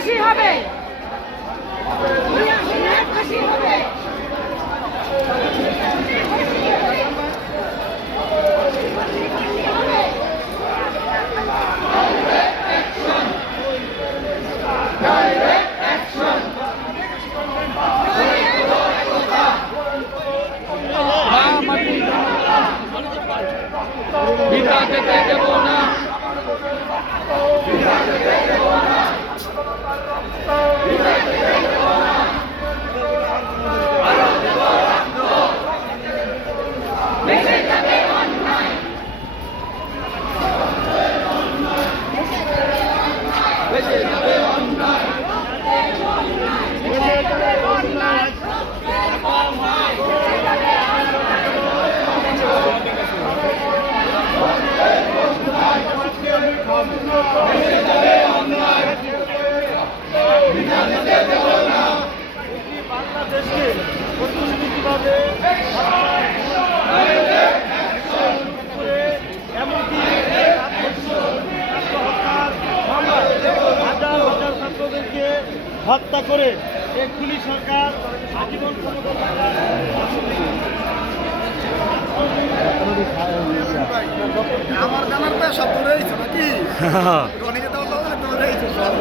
খুশি হবে। খুশি হবে বিধাতে দেব না। বিধাতে হত্যা করে খুনি সরকার আজীবন আমার জানার তো সব দূরে নাকি? অনেকে তো রয়েছে সব